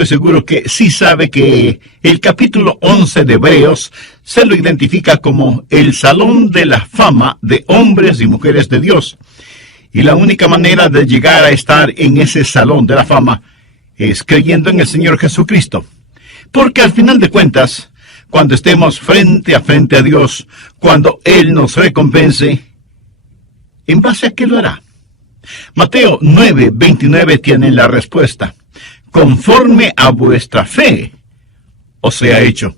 Estoy seguro que sí sabe que el capítulo 11 de Hebreos se lo identifica como el salón de la fama de hombres y mujeres de Dios. Y la única manera de llegar a estar en ese salón de la fama es creyendo en el Señor Jesucristo. Porque al final de cuentas, cuando estemos frente a Dios, cuando Él nos recompense, ¿en base a qué lo hará? Mateo 9:29 tiene la respuesta. Conforme a vuestra fe os sea hecho.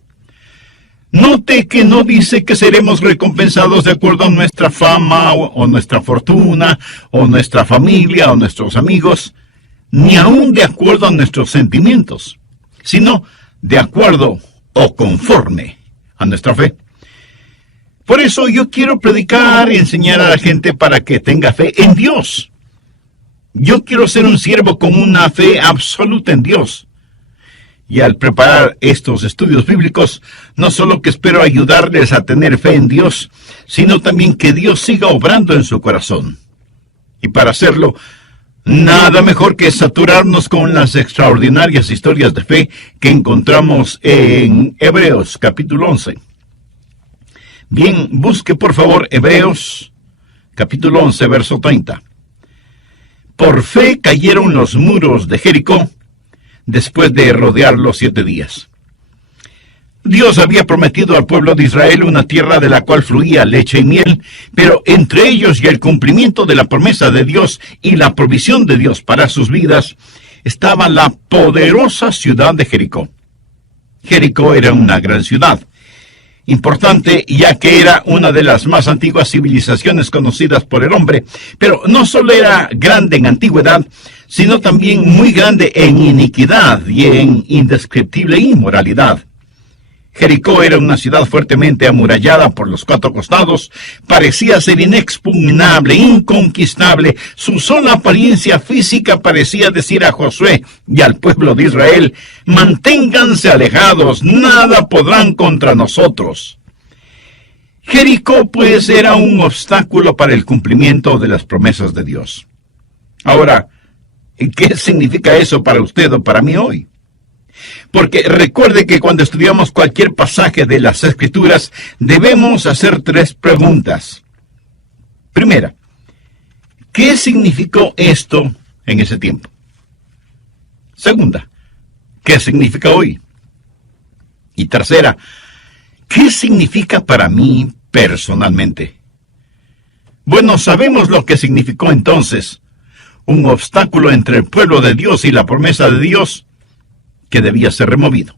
Note que no dice que seremos recompensados de acuerdo a nuestra fama o nuestra fortuna o nuestra familia o nuestros amigos, ni aún de acuerdo a nuestros sentimientos, sino de acuerdo o conforme a nuestra fe. Por eso yo quiero predicar y enseñar a la gente para que tenga fe en Dios. Yo quiero ser un siervo con una fe absoluta en Dios. Y al preparar estos estudios bíblicos, no solo que espero ayudarles a tener fe en Dios, sino también que Dios siga obrando en su corazón. Y para hacerlo, nada mejor que saturarnos con las extraordinarias historias de fe que encontramos en Hebreos capítulo 11. Bien, busque por favor Hebreos capítulo 11, verso 30. Por fe cayeron los muros de Jericó después de rodearlos 7 días. Dios había prometido al pueblo de Israel una tierra de la cual fluía leche y miel, pero entre ellos y el cumplimiento de la promesa de Dios y la provisión de Dios para sus vidas, estaba la poderosa ciudad de Jericó. Jericó era una gran ciudad, importante ya que era una de las más antiguas civilizaciones conocidas por el hombre, pero no solo era grande en antigüedad, sino también muy grande en iniquidad y en indescriptible inmoralidad. Jericó era una ciudad fuertemente amurallada por los 4 costados, parecía ser inexpugnable, inconquistable. Su sola apariencia física parecía decir a Josué y al pueblo de Israel: manténganse alejados, nada podrán contra nosotros. Jericó, pues, era un obstáculo para el cumplimiento de las promesas de Dios. Ahora, ¿qué significa eso para usted o para mí hoy? Porque recuerde que cuando estudiamos cualquier pasaje de las Escrituras, debemos hacer 3 preguntas. Primera, ¿qué significó esto en ese tiempo? Segunda, ¿qué significa hoy? Y tercera, ¿qué significa para mí personalmente? Bueno, sabemos lo que significó entonces: un obstáculo entre el pueblo de Dios y la promesa de Dios, que debía ser removido.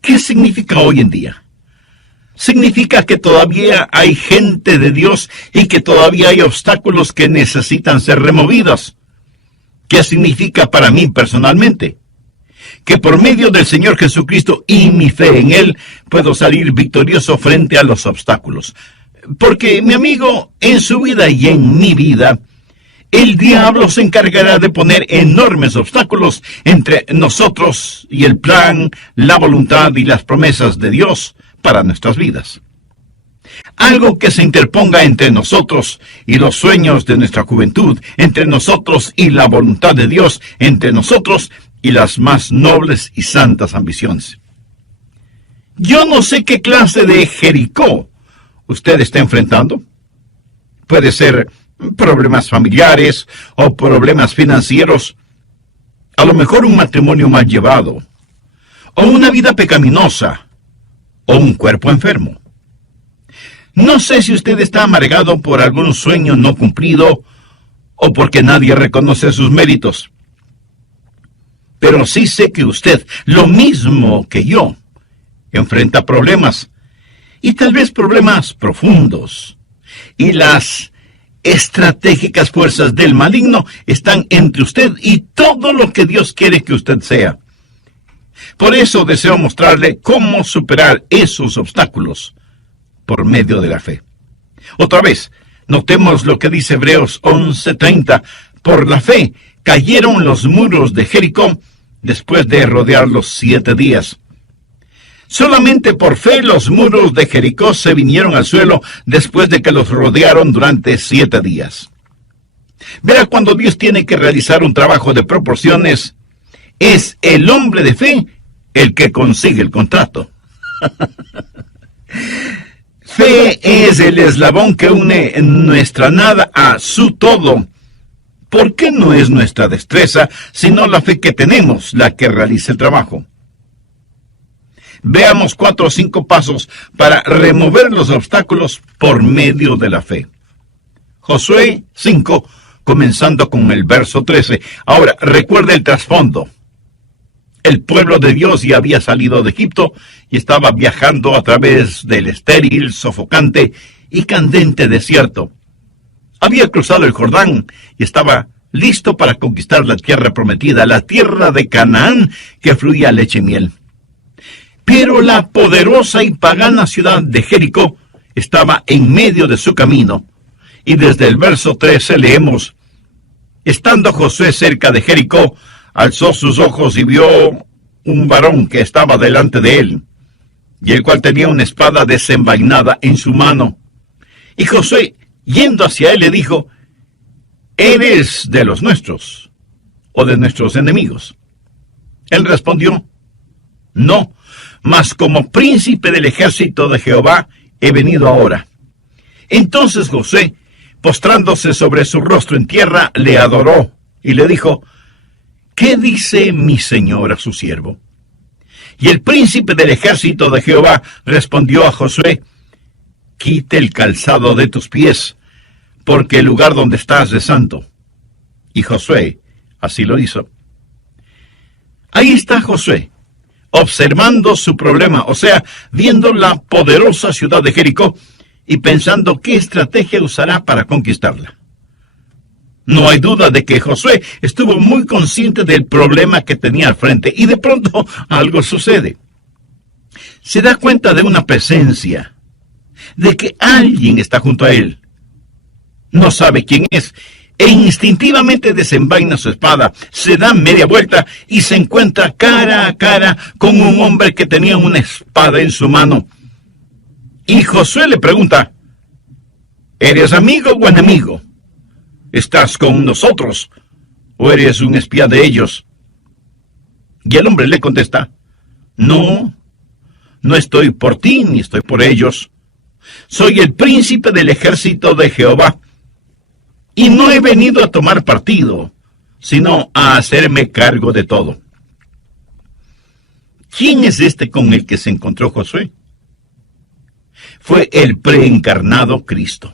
¿Qué significa hoy en día? Significa que todavía hay gente de Dios y que todavía hay obstáculos que necesitan ser removidos. ¿Qué significa para mí personalmente? Que por medio del Señor Jesucristo y mi fe en Él, puedo salir victorioso frente a los obstáculos. Porque, mi amigo, en su vida y en mi vida, el diablo se encargará de poner enormes obstáculos entre nosotros y el plan, la voluntad y las promesas de Dios para nuestras vidas. Algo que se interponga entre nosotros y los sueños de nuestra juventud, entre nosotros y la voluntad de Dios, entre nosotros y las más nobles y santas ambiciones. Yo no sé qué clase de Jericó usted está enfrentando. Puede ser problemas familiares o problemas financieros, a lo mejor un matrimonio mal llevado, o una vida pecaminosa, o un cuerpo enfermo. No sé si usted está amargado por algún sueño no cumplido o porque nadie reconoce sus méritos. Pero sí sé que usted, lo mismo que yo, enfrenta problemas, y tal vez problemas profundos, y las estratégicas fuerzas del maligno están entre usted y todo lo que Dios quiere que usted sea. Por eso deseo mostrarle cómo superar esos obstáculos por medio de la fe. Otra vez, notemos lo que dice Hebreos 11:30. Por la fe cayeron los muros de Jericó después de rodearlos 7 días. Solamente por fe los muros de Jericó se vinieron al suelo después de que los rodearon durante 7 días. Verá, cuando Dios tiene que realizar un trabajo de proporciones, es el hombre de fe el que consigue el contrato. Fe es el eslabón que une nuestra nada a su todo. ¿Por qué no es nuestra destreza, sino la fe que tenemos, la que realiza el trabajo? Veamos 4 o 5 pasos para remover los obstáculos por medio de la fe. Josué 5, comenzando con el verso 13. Ahora, recuerde el trasfondo. El pueblo de Dios ya había salido de Egipto y estaba viajando a través del estéril, sofocante y candente desierto. Había cruzado el Jordán y estaba listo para conquistar la tierra prometida, la tierra de Canaán que fluía leche y miel. Pero la poderosa y pagana ciudad de Jericó estaba en medio de su camino. Y desde el verso 13 leemos: estando Josué cerca de Jericó, alzó sus ojos y vio un varón que estaba delante de él, y el cual tenía una espada desenvainada en su mano. Y Josué, yendo hacia él, le dijo: ¿eres de los nuestros o de nuestros enemigos? Él respondió: no, mas como príncipe del ejército de Jehová he venido ahora. Entonces Josué, postrándose sobre su rostro en tierra, le adoró y le dijo: ¿qué dice mi señor a su siervo? Y el príncipe del ejército de Jehová respondió a Josué: quite el calzado de tus pies, porque el lugar donde estás es santo. Y Josué así lo hizo. Ahí está Josué, observando su problema, o sea, viendo la poderosa ciudad de Jericó y pensando qué estrategia usará para conquistarla. No hay duda de que Josué estuvo muy consciente del problema que tenía al frente, y de pronto algo sucede. Se da cuenta de una presencia, de que alguien está junto a él. No sabe quién es, e instintivamente desenvaina su espada, se da media vuelta y se encuentra cara a cara con un hombre que tenía una espada en su mano. Y Josué le pregunta: ¿eres amigo o enemigo? ¿Estás con nosotros o eres un espía de ellos? Y el hombre le contesta: no, no estoy por ti ni estoy por ellos. Soy el príncipe del ejército de Jehová, y no he venido a tomar partido, sino a hacerme cargo de todo. ¿Quién es este con el que se encontró Josué? Fue el preencarnado Cristo.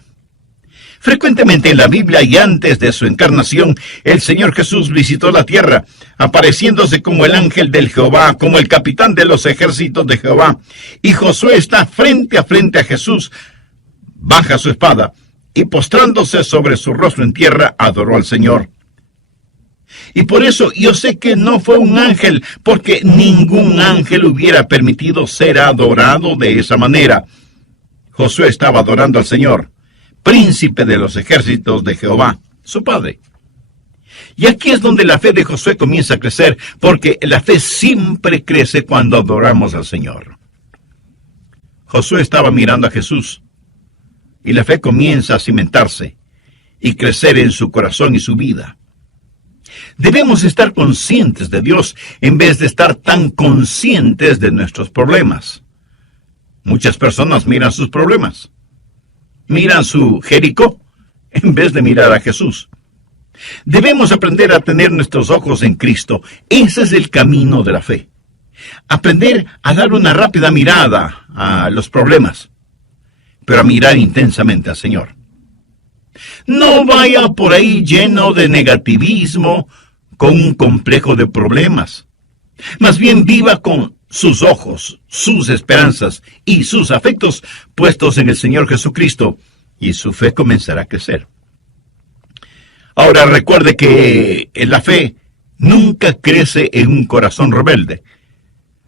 Frecuentemente en la Biblia y antes de su encarnación, el Señor Jesús visitó la tierra, apareciéndose como el ángel del Jehová, como el capitán de los ejércitos de Jehová. Y Josué está frente a Jesús, baja su espada y postrándose sobre su rostro en tierra, adoró al Señor. Y por eso yo sé que no fue un ángel, porque ningún ángel hubiera permitido ser adorado de esa manera. Josué estaba adorando al Señor, príncipe de los ejércitos de Jehová, su padre. Y aquí es donde la fe de Josué comienza a crecer, porque la fe siempre crece cuando adoramos al Señor. Josué estaba mirando a Jesús, y la fe comienza a cimentarse y crecer en su corazón y su vida. Debemos estar conscientes de Dios en vez de estar tan conscientes de nuestros problemas. Muchas personas miran sus problemas, miran su Jericó, en vez de mirar a Jesús. Debemos aprender a tener nuestros ojos en Cristo. Ese es el camino de la fe. Aprender a dar una rápida mirada a los problemas, pero a mirar intensamente al Señor. No vaya por ahí lleno de negativismo, con un complejo de problemas. Más bien viva con sus ojos, sus esperanzas y sus afectos puestos en el Señor Jesucristo, y su fe comenzará a crecer. Ahora recuerde que la fe nunca crece en un corazón rebelde.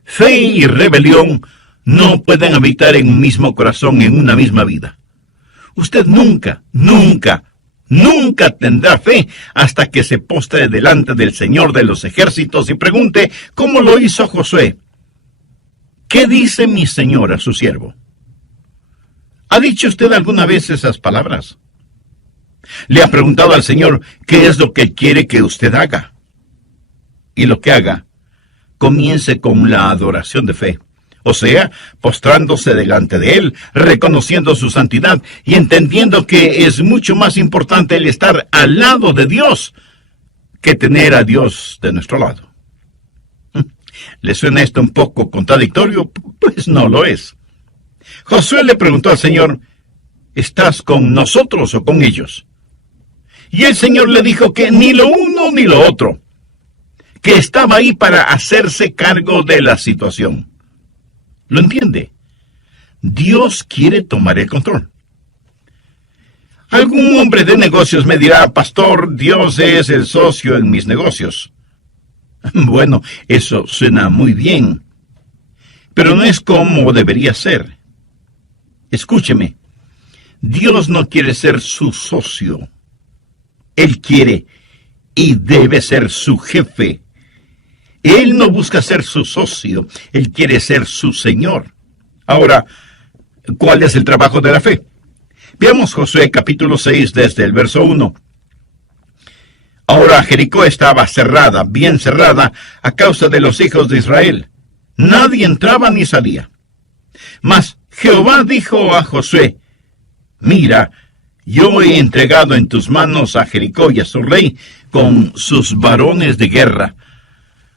Fe y rebelión no pueden habitar en un mismo corazón, en una misma vida. Usted nunca tendrá fe hasta que se postre delante del Señor de los ejércitos y pregunte, ¿cómo lo hizo Josué? ¿Qué dice mi Señor a su siervo? ¿Ha dicho usted alguna vez esas palabras? ¿Le ha preguntado al Señor qué es lo que quiere que usted haga? Y lo que haga, comience con la adoración de fe. O sea, postrándose delante de Él, reconociendo su santidad y entendiendo que es mucho más importante el estar al lado de Dios que tener a Dios de nuestro lado. ¿Le suena esto un poco contradictorio? Pues no lo es. Josué le preguntó al Señor, ¿estás con nosotros o con ellos? Y el Señor le dijo que ni lo uno ni lo otro, que estaba ahí para hacerse cargo de la situación. ¿Lo entiende? Dios quiere tomar el control. Algún hombre de negocios me dirá, pastor, Dios es el socio en mis negocios. Bueno, eso suena muy bien, pero no es como debería ser. Escúcheme, Dios no quiere ser su socio. Él quiere y debe ser su jefe. Él no busca ser su socio, Él quiere ser su Señor. Ahora, ¿cuál es el trabajo de la fe? Veamos Josué capítulo 6 desde el verso 1. Ahora Jericó estaba cerrada, bien cerrada, a causa de los hijos de Israel. Nadie entraba ni salía. Mas Jehová dijo a Josué, mira, yo he entregado en tus manos a Jericó y a su rey con sus varones de guerra.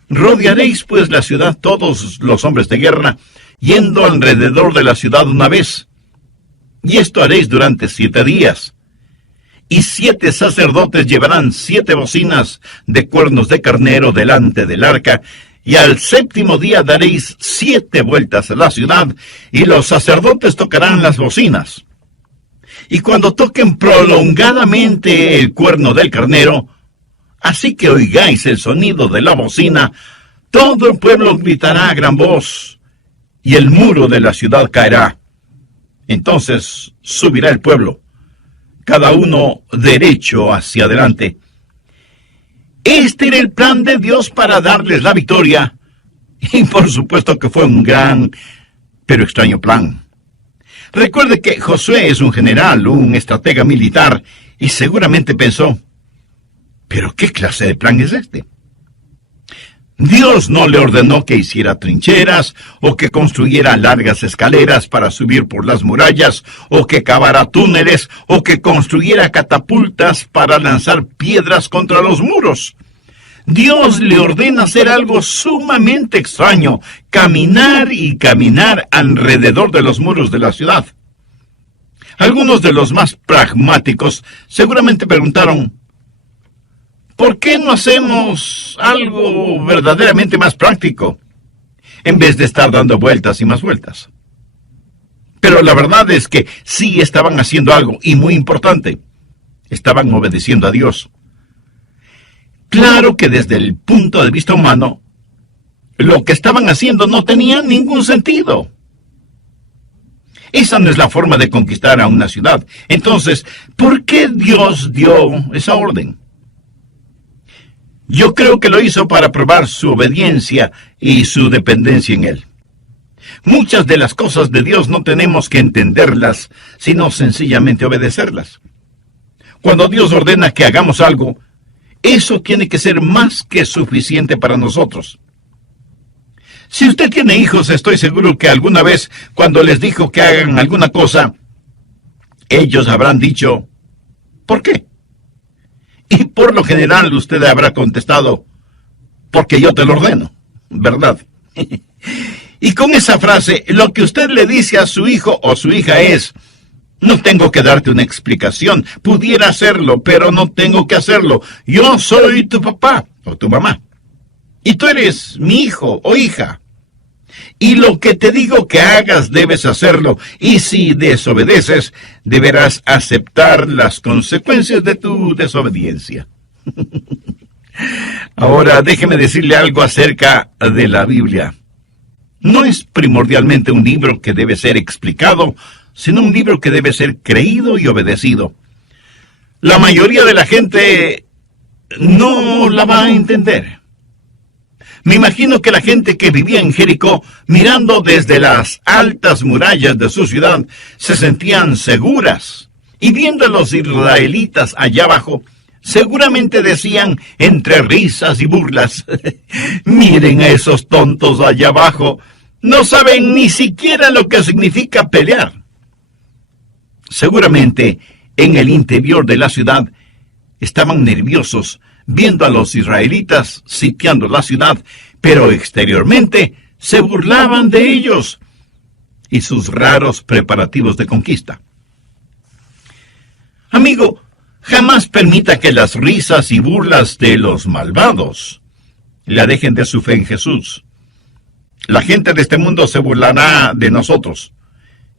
Rodearéis pues la ciudad todos los hombres de guerra, yendo alrededor de la ciudad una vez. Y esto haréis durante 7 días. Y 7 sacerdotes llevarán 7 bocinas de cuernos de carnero delante del arca, y al 7º día daréis 7 vueltas a la ciudad, y los sacerdotes tocarán las bocinas. Y cuando toquen prolongadamente el cuerno del carnero, así que oigáis el sonido de la bocina, todo el pueblo gritará a gran voz, y el muro de la ciudad caerá. Entonces subirá el pueblo, cada uno derecho hacia adelante. Este era el plan de Dios para darles la victoria, y por supuesto que fue un gran, pero extraño plan. Recuerde que Josué es un general, un estratega militar, y seguramente pensó, ¿pero qué clase de plan es este? Dios no le ordenó que hiciera trincheras, o que construyera largas escaleras para subir por las murallas, o que cavara túneles, o que construyera catapultas para lanzar piedras contra los muros. Dios le ordena hacer algo sumamente extraño, caminar y caminar alrededor de los muros de la ciudad. Algunos de los más pragmáticos seguramente preguntaron, ¿por qué no hacemos algo verdaderamente más práctico, en vez de estar dando vueltas y más vueltas? Pero la verdad es que sí estaban haciendo algo, y muy importante, estaban obedeciendo a Dios. Claro que desde el punto de vista humano, lo que estaban haciendo no tenía ningún sentido. Esa no es la forma de conquistar a una ciudad. Entonces, ¿por qué Dios dio esa orden? Yo creo que lo hizo para probar su obediencia y su dependencia en Él. Muchas de las cosas de Dios no tenemos que entenderlas, sino sencillamente obedecerlas. Cuando Dios ordena que hagamos algo, eso tiene que ser más que suficiente para nosotros. Si usted tiene hijos, estoy seguro que alguna vez, cuando les dijo que hagan alguna cosa, ellos habrán dicho, ¿por qué? Y por lo general usted habrá contestado, porque yo te lo ordeno, ¿verdad? Y con esa frase, lo que usted le dice a su hijo o su hija es, no tengo que darte una explicación, pudiera hacerlo, pero no tengo que hacerlo. Yo soy tu papá o tu mamá, y tú eres mi hijo o hija. Y lo que te digo que hagas debes hacerlo, y si desobedeces, deberás aceptar las consecuencias de tu desobediencia. Ahora, déjeme decirle algo acerca de la Biblia. No es primordialmente un libro que debe ser explicado, sino un libro que debe ser creído y obedecido. La mayoría de la gente no la va a entender. Me imagino que la gente que vivía en Jericó, mirando desde las altas murallas de su ciudad, se sentían seguras. Y viendo a los israelitas allá abajo, seguramente decían entre risas y burlas: miren a esos tontos allá abajo, no saben ni siquiera lo que significa pelear. Seguramente en el interior de la ciudad estaban nerviosos viendo a los israelitas sitiando la ciudad, pero exteriormente se burlaban de ellos y sus raros preparativos de conquista. Amigo, jamás permita que las risas y burlas de los malvados le alejen de su fe en Jesús. La gente de este mundo se burlará de nosotros,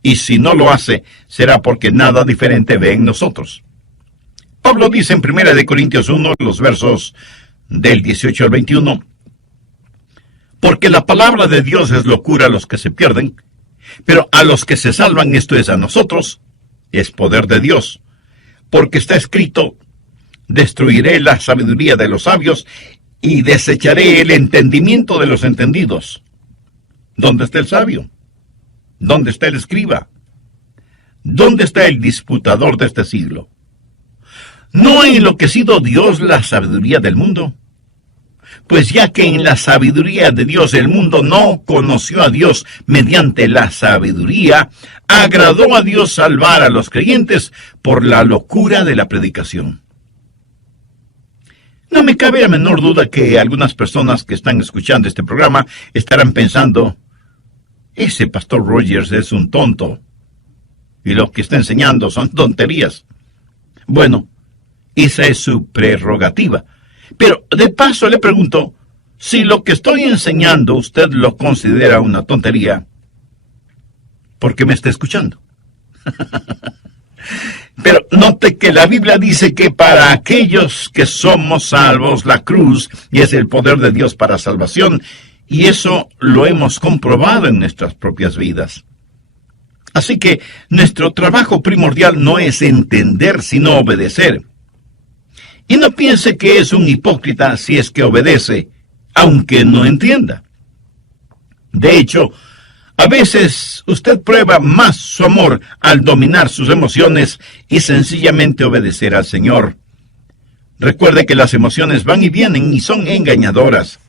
y si no lo hace, será porque nada diferente ve en nosotros. Pablo dice en 1 Corintios 1, los versos del 18 al 21, porque la palabra de Dios es locura a los que se pierden, pero a los que se salvan, esto es a nosotros, es poder de Dios. Porque está escrito: destruiré la sabiduría de los sabios y desecharé el entendimiento de los entendidos. ¿Dónde está el sabio? ¿Dónde está el escriba? ¿Dónde está el disputador de este siglo? ¿No ha enloquecido Dios la sabiduría del mundo? Pues ya que en la sabiduría de Dios el mundo no conoció a Dios mediante la sabiduría, agradó a Dios salvar a los creyentes por la locura de la predicación. No me cabe la menor duda que algunas personas que están escuchando este programa estarán pensando: ese pastor Rogers es un tonto, y lo que está enseñando son tonterías. Bueno, esa es su prerrogativa. Pero de paso le pregunto, si lo que estoy enseñando usted lo considera una tontería, ¿por qué me está escuchando? Pero note que la Biblia dice que para aquellos que somos salvos, la cruz y es el poder de Dios para salvación, y eso lo hemos comprobado en nuestras propias vidas. Así que nuestro trabajo primordial no es entender, sino obedecer. Y no piense que es un hipócrita si es que obedece, aunque no entienda. De hecho, a veces usted prueba más su amor al dominar sus emociones y sencillamente obedecer al Señor. Recuerde que las emociones van y vienen y son engañadoras.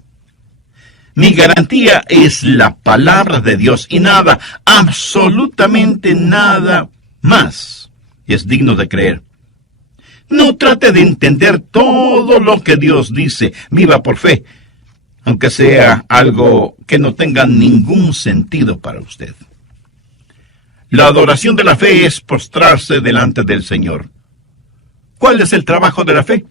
Mi garantía es la palabra de Dios y nada, absolutamente nada más es digno de creer. No trate de entender todo lo que Dios dice. Viva por fe, aunque sea algo que no tenga ningún sentido para usted. La adoración de la fe es postrarse delante del Señor. ¿Cuál es el trabajo de la fe?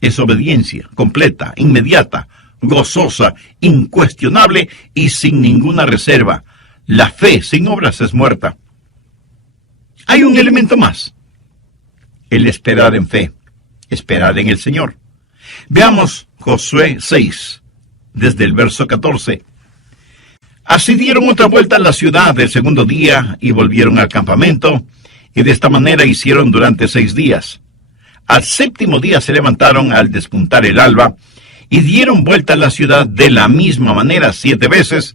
Es obediencia completa, inmediata, gozosa, incuestionable y sin ninguna reserva. La fe sin obras es muerta. Hay un elemento más: el esperar en fe, esperar en el Señor. Veamos Josué 6, desde el verso 14. Así dieron otra vuelta a la ciudad el segundo día y volvieron al campamento, y de esta manera hicieron durante 6 días. Al séptimo día se levantaron al despuntar el alba, y dieron vuelta a la ciudad de la misma manera 7 veces.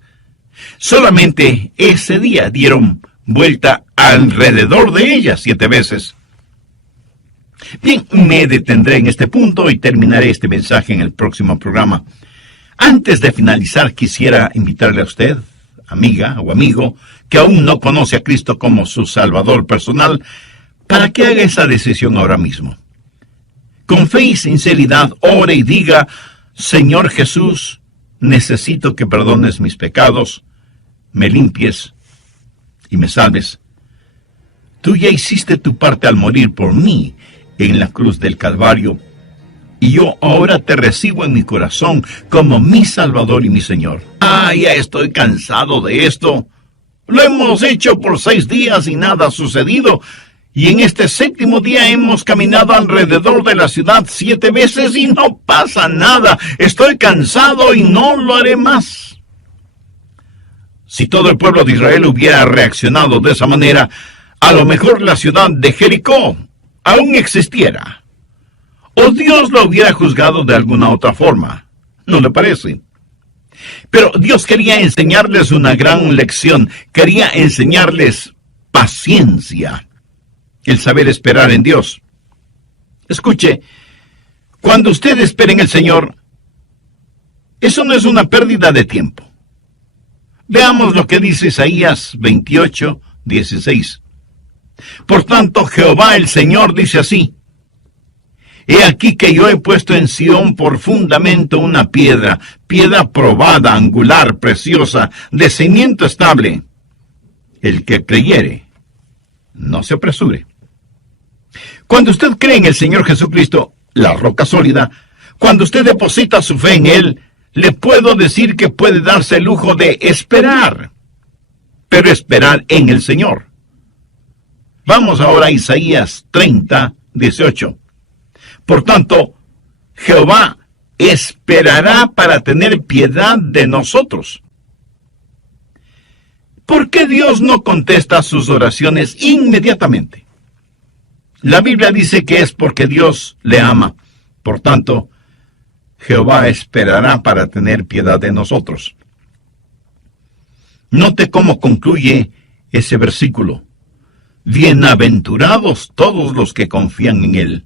Solamente ese día dieron vuelta alrededor de ella 7 veces. Bien, me detendré en este punto y terminaré este mensaje en el próximo programa. Antes de finalizar, quisiera invitarle a usted, amiga o amigo, que aún no conoce a Cristo como su Salvador personal, para que haga esa decisión ahora mismo. Con fe y sinceridad, ore y diga: Señor Jesús, necesito que perdones mis pecados, me limpies y me salves. Tú ya hiciste tu parte al morir por mí en la cruz del Calvario, y yo ahora te recibo en mi corazón como mi Salvador y mi Señor. Ya estoy cansado de esto. Lo hemos hecho por 6 días y nada ha sucedido, y en este séptimo día hemos caminado alrededor de la ciudad 7 veces y no pasa nada. Estoy cansado y no lo haré más. Si todo el pueblo de Israel hubiera reaccionado de esa manera, a lo mejor la ciudad de Jericó aún existiera, o Dios lo hubiera juzgado de alguna otra forma. ¿No le parece? Pero Dios quería enseñarles una gran lección. Quería enseñarles paciencia, el saber esperar en Dios. Escuche, Cuando usted espera en el Señor, eso no es una pérdida de tiempo. Veamos lo que dice Isaías 28:16. Por tanto, Jehová el Señor dice así: He aquí que yo he puesto en Sión por fundamento una piedra probada, angular, preciosa, de cimiento estable. El que creyere, no se apresure. Cuando usted cree en el Señor Jesucristo, la roca sólida, cuando usted deposita su fe en Él, le puedo decir que puede darse el lujo de esperar, pero esperar en el Señor. Vamos ahora a Isaías 30:18. Por tanto, Jehová esperará para tener piedad de nosotros. ¿Por qué Dios no contesta sus oraciones inmediatamente? La Biblia dice que es porque Dios le ama. Por tanto, Jehová esperará para tener piedad de nosotros. Note cómo concluye ese versículo. Bienaventurados todos los que confían en Él.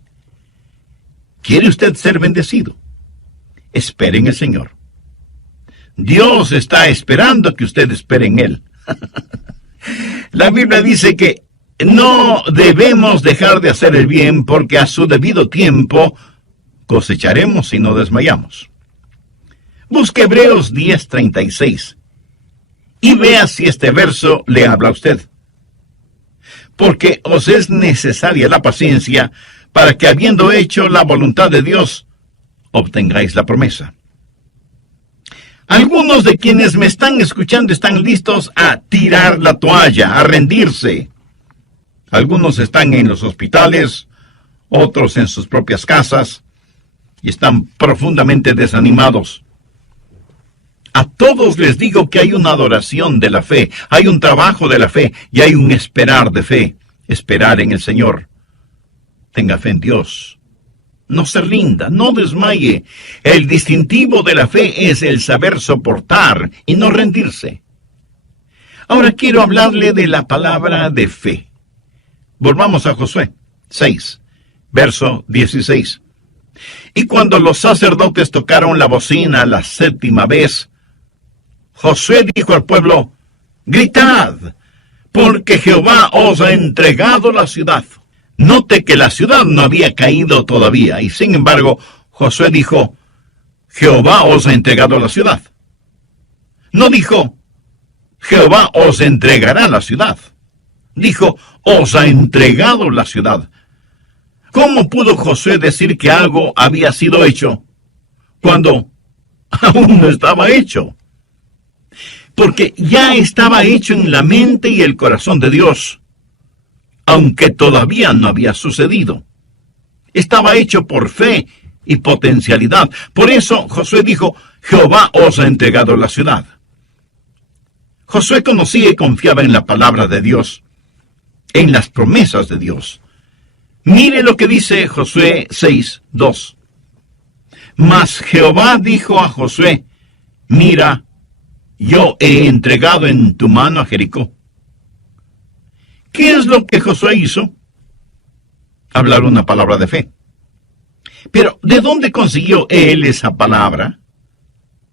¿Quiere usted ser bendecido? Espere en el Señor. Dios está esperando que usted espere en Él. La Biblia dice que no debemos dejar de hacer el bien, porque a su debido tiempo cosecharemos si no desmayamos. Busque Hebreos 10:36 y vea si este verso le habla a usted. Porque os es necesaria la paciencia, para que habiendo hecho la voluntad de Dios, obtengáis la promesa. Algunos de quienes me están escuchando están listos a tirar la toalla, a rendirse. Algunos están en los hospitales, otros en sus propias casas, y están profundamente desanimados. A todos les digo que hay una adoración de la fe, hay un trabajo de la fe, y hay un esperar de fe, esperar en el Señor. Tenga fe en Dios. No se rinda, no desmaye. El distintivo de la fe es el saber soportar y no rendirse. Ahora quiero hablarle de la palabra de fe. Volvamos a Josué 6, verso 16. Y cuando los sacerdotes tocaron la bocina la 7ª vez, Josué dijo al pueblo: gritad, porque Jehová os ha entregado la ciudad. Note que la ciudad no había caído todavía, y sin embargo, Josué dijo: Jehová os ha entregado la ciudad. No dijo: Jehová os entregará la ciudad. Dijo: os ha entregado la ciudad. ¿Cómo pudo Josué decir que algo había sido hecho cuando aún no estaba hecho? Porque ya estaba hecho en la mente y el corazón de Dios, aunque todavía no había sucedido. Estaba hecho por fe y potencialidad. Por eso Josué dijo: Jehová os ha entregado la ciudad. Josué conocía y confiaba en la palabra de Dios, en las promesas de Dios. Mire lo que dice Josué 6:2. Mas Jehová dijo a Josué: mira, yo he entregado en tu mano a Jericó. ¿Qué es lo que Josué hizo? Hablar una palabra de fe. Pero, ¿de dónde consiguió él esa palabra?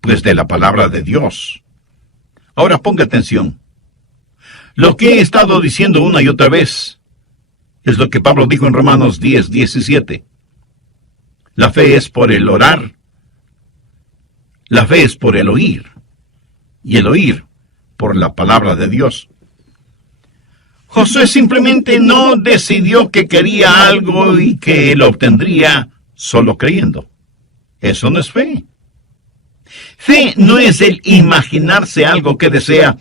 Pues de la palabra de Dios. Ahora ponga atención. Lo que he estado diciendo una y otra vez es lo que Pablo dijo en Romanos 10:17. La fe es por el orar. La fe es por el oír. Y el oír por la palabra de Dios. Josué simplemente no decidió que quería algo y que lo obtendría solo creyendo. Eso no es fe. Fe no es el imaginarse algo que desea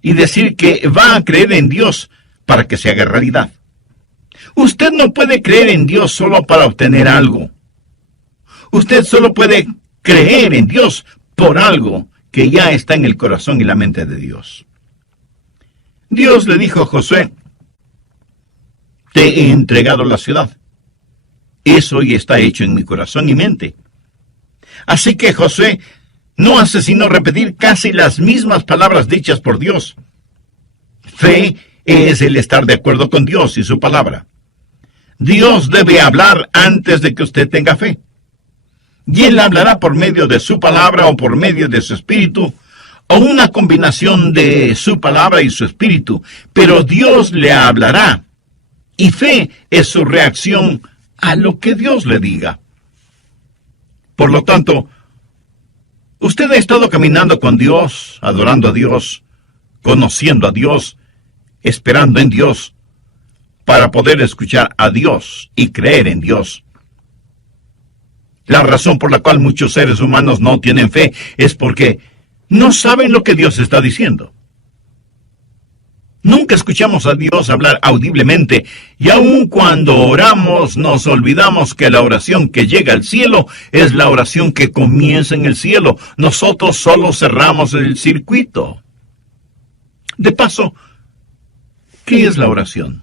y decir que va a creer en Dios para que se haga realidad. Usted no puede creer en Dios solo para obtener algo. Usted solo puede creer en Dios por algo que ya está en el corazón y la mente de Dios. Dios le dijo a Josué: te he entregado la ciudad. Eso ya está hecho en mi corazón y mente. Así que Josué no hace sino repetir casi las mismas palabras dichas por Dios. Fe es el estar de acuerdo con Dios y su palabra. Dios debe hablar antes de que usted tenga fe. y Él hablará por medio de su palabra o por medio de su espíritu, o una combinación de su palabra y su espíritu, pero Dios le hablará, y fe es su reacción a lo que Dios le diga. Por lo tanto, usted ha estado caminando con Dios, adorando a Dios, conociendo a Dios, esperando en Dios, para poder escuchar a Dios y creer en Dios. La razón por la cual muchos seres humanos no tienen fe es porque no saben lo que Dios está diciendo. Nunca escuchamos a Dios hablar audiblemente, y aun cuando oramos nos olvidamos que la oración que llega al cielo es la oración que comienza en el cielo. Nosotros solo cerramos el circuito. De paso, ¿qué es la oración?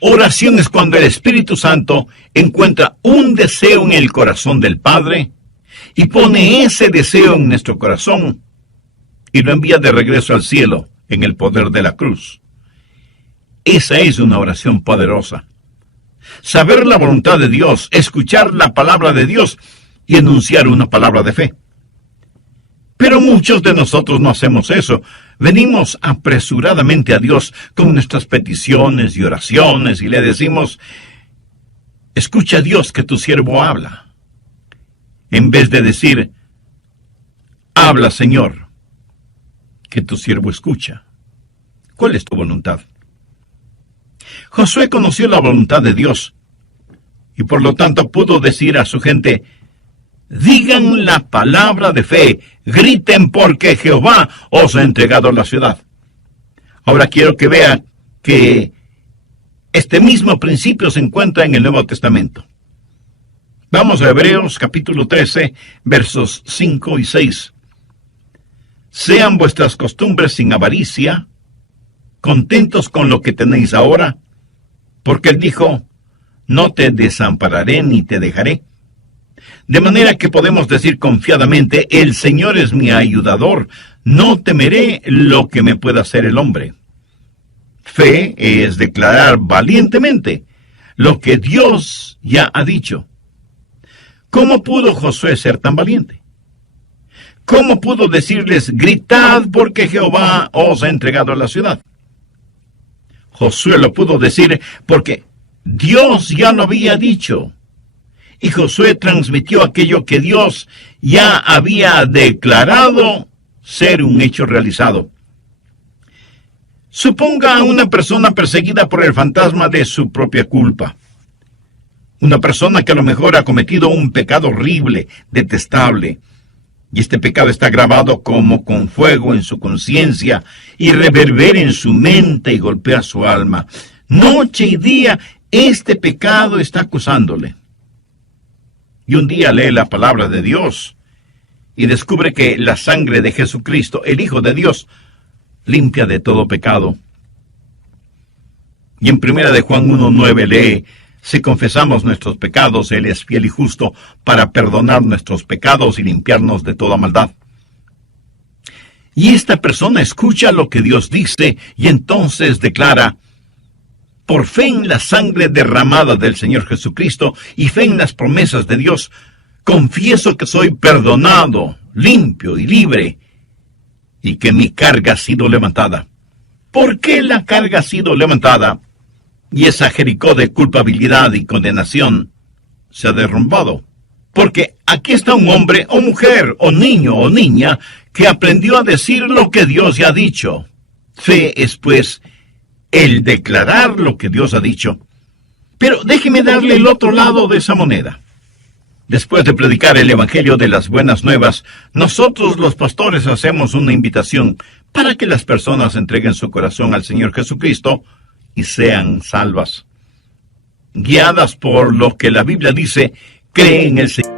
Oración es cuando el Espíritu Santo encuentra un deseo en el corazón del Padre y pone ese deseo en nuestro corazón y lo envía de regreso al cielo en el poder de la cruz. Esa es una oración poderosa. Saber la voluntad de Dios, escuchar la palabra de Dios y enunciar una palabra de fe. Pero muchos de nosotros no hacemos eso. Venimos apresuradamente a Dios con nuestras peticiones y oraciones y le decimos: escucha, Dios, que tu siervo habla. En vez de decir: habla, Señor, que tu siervo escucha. ¿Cuál es tu voluntad? Josué conoció la voluntad de Dios y por lo tanto pudo decir a su gente: digan la palabra de fe, griten porque Jehová os ha entregado la ciudad. Ahora quiero que vean que este mismo principio se encuentra en el Nuevo Testamento. Vamos a Hebreos capítulo 13, versos 5 y 6. Sean vuestras costumbres sin avaricia, contentos con lo que tenéis ahora, porque Él dijo: no te desampararé ni te dejaré. De manera que podemos decir confiadamente: el Señor es mi ayudador, no temeré lo que me pueda hacer el hombre. Fe es declarar valientemente lo que Dios ya ha dicho. ¿Cómo pudo Josué ser tan valiente? ¿Cómo pudo decirles: gritad porque Jehová os ha entregado la ciudad? Josué lo pudo decir porque Dios ya lo había dicho. Y Josué transmitió aquello que Dios ya había declarado ser un hecho realizado. Suponga a una persona perseguida por el fantasma de su propia culpa. Una persona que a lo mejor ha cometido un pecado horrible, detestable. Y este pecado está grabado como con fuego en su conciencia y reverbera en su mente y golpea su alma. Noche y día este pecado está acusándole. Y un día lee la palabra de Dios y descubre que la sangre de Jesucristo, el Hijo de Dios, limpia de todo pecado. Y en 1 de Juan 1:9 lee: si confesamos nuestros pecados, Él es fiel y justo para perdonar nuestros pecados y limpiarnos de toda maldad. Y esta persona escucha lo que Dios dice y entonces declara: por fe en la sangre derramada del Señor Jesucristo y fe en las promesas de Dios, confieso que soy perdonado, limpio y libre, y que mi carga ha sido levantada. ¿Por qué la carga ha sido levantada? Y esa Jericó de culpabilidad y condenación se ha derrumbado. Porque aquí está un hombre o mujer o niño o niña que aprendió a decir lo que Dios ya ha dicho. Fe es, pues, el declarar lo que Dios ha dicho. Pero déjeme darle el otro lado de esa moneda. Después de predicar el Evangelio de las Buenas Nuevas, nosotros los pastores hacemos una invitación para que las personas entreguen su corazón al Señor Jesucristo y sean salvas. Guiadas por lo que la Biblia dice, cree en el Señor.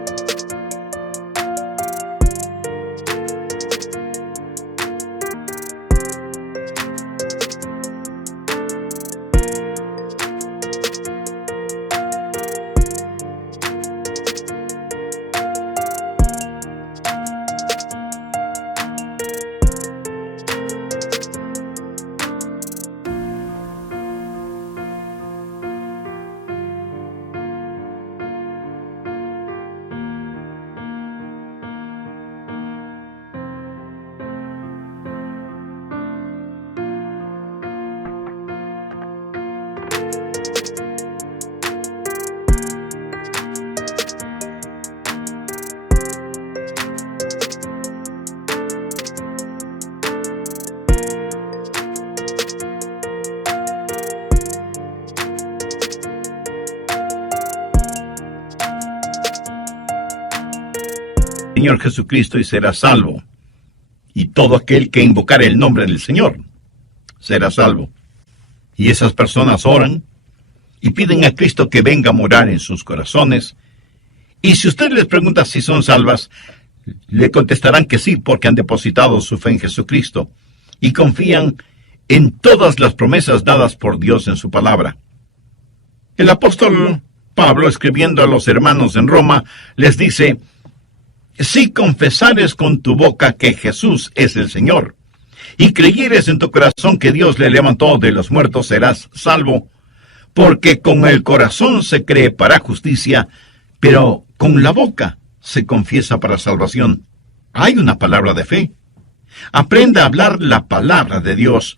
Señor Jesucristo y serás salvo. Y todo aquel que invocare el nombre del Señor será salvo. Y esas personas oran y piden a Cristo que venga a morar en sus corazones. Y si usted les pregunta si son salvas, le contestarán que sí, porque han depositado su fe en Jesucristo y confían en todas las promesas dadas por Dios en su palabra. El apóstol Pablo, escribiendo a los hermanos en Roma, les dice: si confesares con tu boca que Jesús es el Señor, y creyeres en tu corazón que Dios le levantó de los muertos, serás salvo, porque con el corazón se cree para justicia, pero con la boca se confiesa para salvación. Hay una palabra de fe. Aprenda a hablar la palabra de Dios.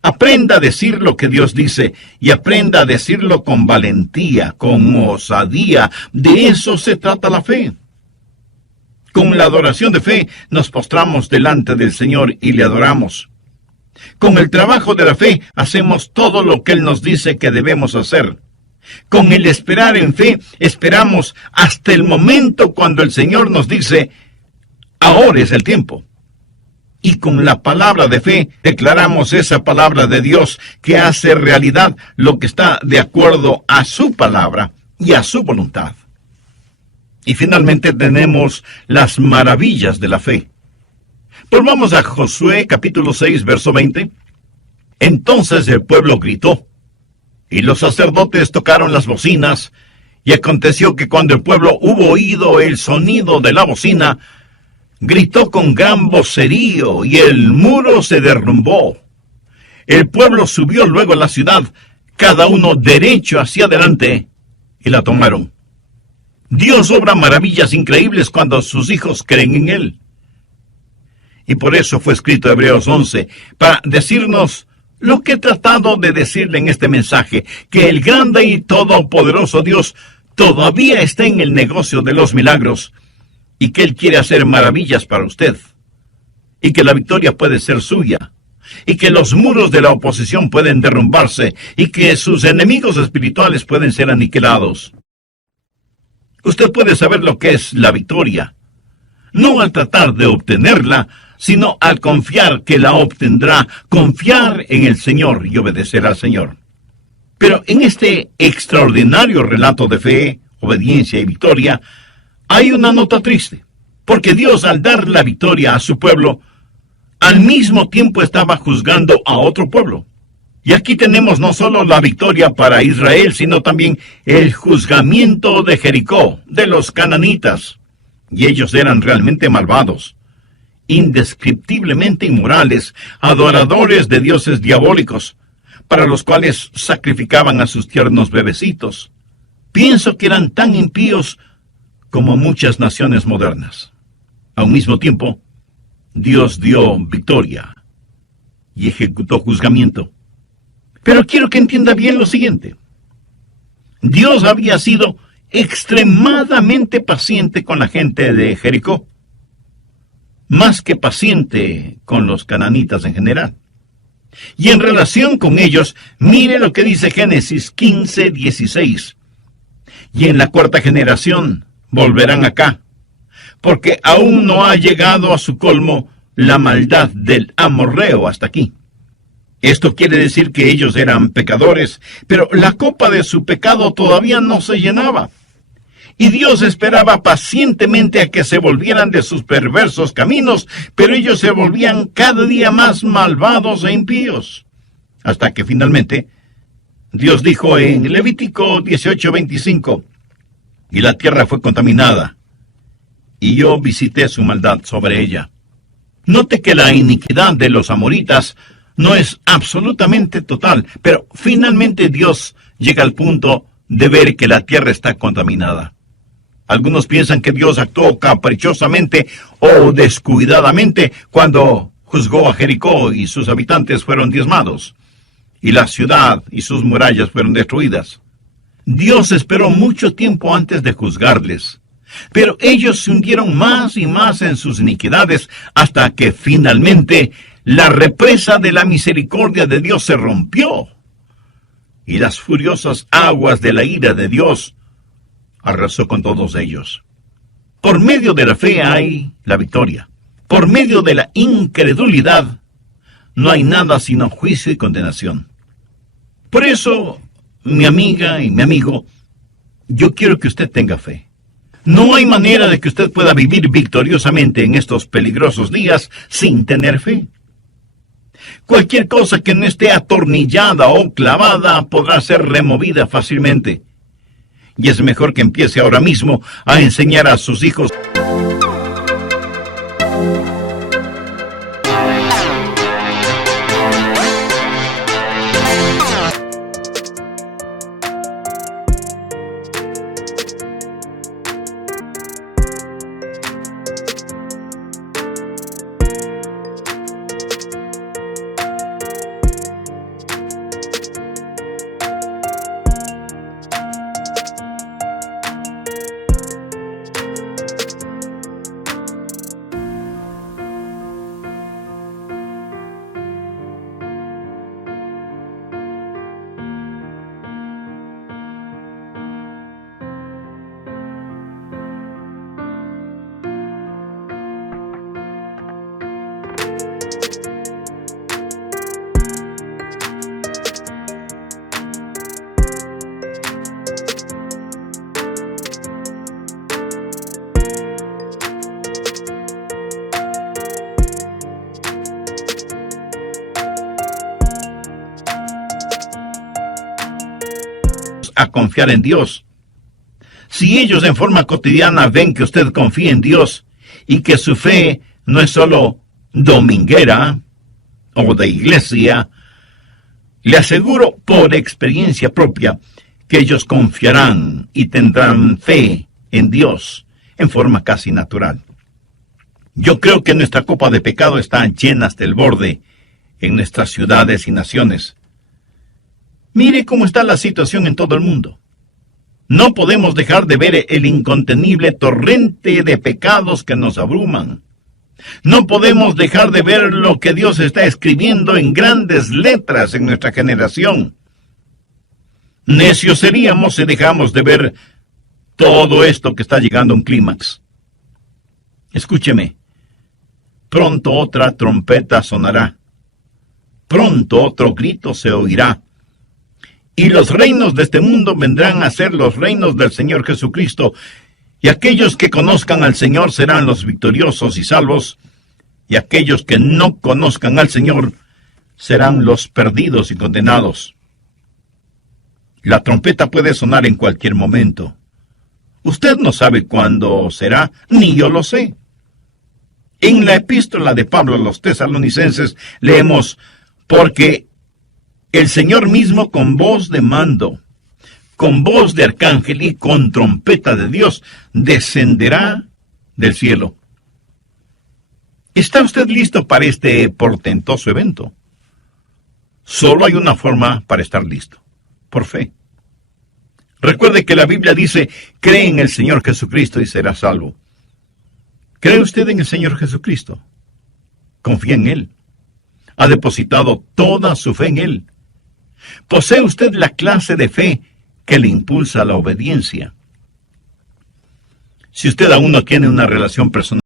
Aprenda a decir lo que Dios dice, y aprenda a decirlo con valentía, con osadía. De eso se trata la fe. Con la adoración de fe nos postramos delante del Señor y le adoramos. Con el trabajo de la fe hacemos todo lo que Él nos dice que debemos hacer. Con el esperar en fe, esperamos hasta el momento cuando el Señor nos dice: ahora es el tiempo. Y con la palabra de fe declaramos esa palabra de Dios que hace realidad lo que está de acuerdo a su palabra y a su voluntad. Y finalmente tenemos las maravillas de la fe. Volvamos a Josué capítulo 6, verso 20. Entonces el pueblo gritó, y los sacerdotes tocaron las bocinas, y aconteció que cuando el pueblo hubo oído el sonido de la bocina, gritó con gran vocerío, y el muro se derrumbó. El pueblo subió luego a la ciudad, cada uno derecho hacia adelante, y la tomaron. Dios obra maravillas increíbles cuando sus hijos creen en Él. Y por eso fue escrito Hebreos 11, para decirnos lo que he tratado de decirle en este mensaje, que el grande y todopoderoso Dios todavía está en el negocio de los milagros, y que Él quiere hacer maravillas para usted, y que la victoria puede ser suya, y que los muros de la oposición pueden derrumbarse, y que sus enemigos espirituales pueden ser aniquilados. Usted puede saber lo que es la victoria, no al tratar de obtenerla, sino al confiar que la obtendrá, confiar en el Señor y obedecer al Señor. Pero en este extraordinario relato de fe, obediencia y victoria, hay una nota triste, porque Dios, al dar la victoria a su pueblo, al mismo tiempo estaba juzgando a otro pueblo. Y aquí tenemos no solo la victoria para Israel, sino también el juzgamiento de Jericó, de los cananitas. Y ellos eran realmente malvados, indescriptiblemente inmorales, adoradores de dioses diabólicos, para los cuales sacrificaban a sus tiernos bebecitos. Pienso que eran tan impíos como muchas naciones modernas. A un mismo tiempo, Dios dio victoria y ejecutó juzgamiento. Pero quiero que entienda bien lo siguiente. Dios había sido extremadamente paciente con la gente de Jericó, más que paciente con los cananitas en general. Y en relación con ellos, mire lo que dice Génesis 15, 16. Y en la cuarta generación volverán acá, porque aún no ha llegado a su colmo la maldad del amorreo hasta aquí. Esto quiere decir que ellos eran pecadores, pero la copa de su pecado todavía no se llenaba. Y Dios esperaba pacientemente a que se volvieran de sus perversos caminos, pero ellos se volvían cada día más malvados e impíos. Hasta que finalmente Dios dijo en Levítico 18:25, y la tierra fue contaminada, y yo visité su maldad sobre ella. Note que la iniquidad de los amoritas no es absolutamente total, pero finalmente Dios llega al punto de ver que la tierra está contaminada. Algunos piensan que Dios actuó caprichosamente o descuidadamente cuando juzgó a Jericó y sus habitantes fueron diezmados, y la ciudad y sus murallas fueron destruidas. Dios esperó mucho tiempo antes de juzgarles, pero ellos se hundieron más y más en sus iniquidades hasta que finalmente la represa de la misericordia de Dios se rompió, y las furiosas aguas de la ira de Dios arrasó con todos ellos. Por medio de la fe hay la victoria. Por medio de la incredulidad no hay nada sino juicio y condenación. Por eso, mi amiga y mi amigo, yo quiero que usted tenga fe. No hay manera de que usted pueda vivir victoriosamente en estos peligrosos días sin tener fe. Cualquier cosa que no esté atornillada o clavada podrá ser removida fácilmente. Y es mejor que empiece ahora mismo a enseñar a sus hijos a confiar en Dios. Si ellos en forma cotidiana ven que usted confía en Dios y que su fe no es solo dominguera o de iglesia, le aseguro por experiencia propia que ellos confiarán y tendrán fe en Dios en forma casi natural. Yo creo que nuestra copa de pecado está llena hasta el borde en nuestras ciudades y naciones. Mire cómo está la situación en todo el mundo. No podemos dejar de ver el incontenible torrente de pecados que nos abruman. No podemos dejar de ver lo que Dios está escribiendo en grandes letras en nuestra generación. Necios seríamos si dejamos de ver todo esto que está llegando a un clímax. Escúcheme. Pronto otra trompeta sonará. Pronto otro grito se oirá. Y los reinos de este mundo vendrán a ser los reinos del Señor Jesucristo, y aquellos que conozcan al Señor serán los victoriosos y salvos, y aquellos que no conozcan al Señor serán los perdidos y condenados. La trompeta puede sonar en cualquier momento. Usted no sabe cuándo será, ni yo lo sé. En la epístola de Pablo a los Tesalonicenses leemos, porque el Señor mismo con voz de mando, con voz de arcángel y con trompeta de Dios, descenderá del cielo. ¿Está usted listo para este portentoso evento? Solo hay una forma para estar listo: por fe. Recuerde que la Biblia dice, cree en el Señor Jesucristo y será salvo. ¿Cree usted en el Señor Jesucristo? ¿Confía en Él? ¿Ha depositado toda su fe en Él? ¿Posee usted la clase de fe que le impulsa a la obediencia? Si usted aún no tiene una relación personal